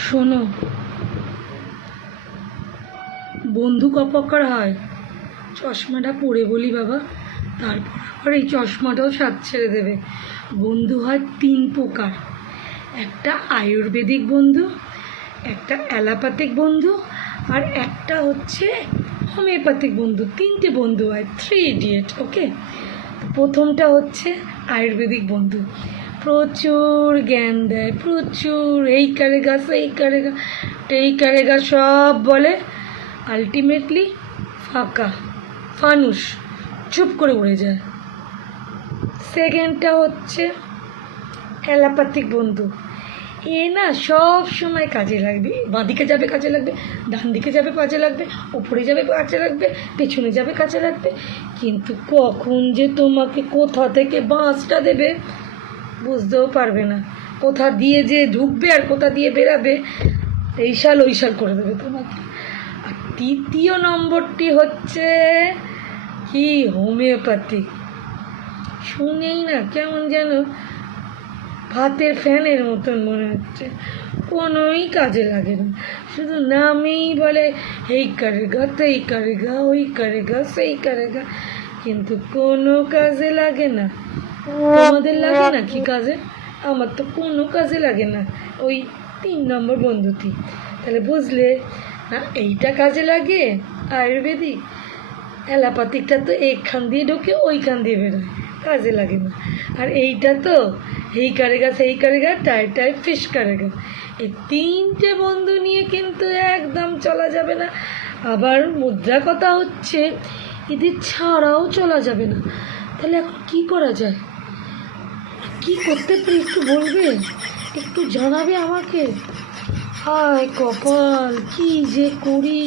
শোনো, বন্ধু কপকার হয়, চশমাটা পরে বলি বাবা, তারপর আবার এই চশমাটাও স্বাদ ছেড়ে দেবে। বন্ধু হয় 3 প্রকার, একটা আয়ুর্বেদিক বন্ধু, একটা অ্যালোপ্যাথিক বন্ধু, আর একটা হচ্ছে হোমিওপ্যাথিক বন্ধু। 3টে বন্ধু হয়, 3 ইডিয়েট। ওকে, প্রথমটা হচ্ছে আয়ুর্বেদিক বন্ধু, প্রচুর জ্ঞান দেয়, প্রচুর এই কারেগা সেই কারেগা টেই কারেগা সব বলে, আলটিমেটলি ফাঁকা ফানুস, চুপ করে উড়ে যায়। সেকেন্ডটা হচ্ছে অ্যালোপ্যাথিক বন্ধু, এ না সব সময় কাজে লাগবে, বাঁদিকে যাবে কাজে লাগবে, ডান দিকে যাবে কাজে লাগবে, ওপরে যাবে কাজে লাগবে, পেছনে যাবে কাজে লাগবে, কিন্তু কখন যে তোমাকে কোথা থেকে বাঁশটা দেবে বুঝতেও পারবে না, কোথা দিয়ে যে ঢুকবে আর কোথা দিয়ে বেরাবে এই সাল ওই সাল করে দেবে তোমাকে। আর তৃতীয় নম্বরটি হচ্ছে কি, হোমিওপ্যাথিক। শুনেই না কেমন যেন ভাতের ফ্যানের মতন মনে হচ্ছে, কোনোই কাজে লাগে না, শুধু নামেই বলে এই কারেগা তেই কারেগা ওই কারেগা সেই কারেগা, কিন্তু কোনো কাজে লাগে না। তোমাদের লাগে না কি কাজে? আমার তো কোনো কাজে লাগে না ওই 3 নম্বর বন্ধুটি। তাহলে বুঝলে না, এইটা কাজে লাগে আয়ুর্বেদিক, অ্যালোপ্যাথিকটা তো এইখান দিয়ে ঢোকে ওইখান দিয়ে বেরোয়, কাজে লাগে না। আর এইটা তো এই কারেগা সেই কারেগা টাই টাই ফিশ কারেগা। এই 3টে বন্ধু নিয়ে কিন্তু একদম চলা যাবে না। আবার মুদ্রা কথা হচ্ছে এদের ছাড়াও চলা যাবে না। তাহলে এখন কী করা যায়, কি করতে পারি একটু বলবে, একটু জানাবে আমাকে? হায় কপাল, কি যে করি।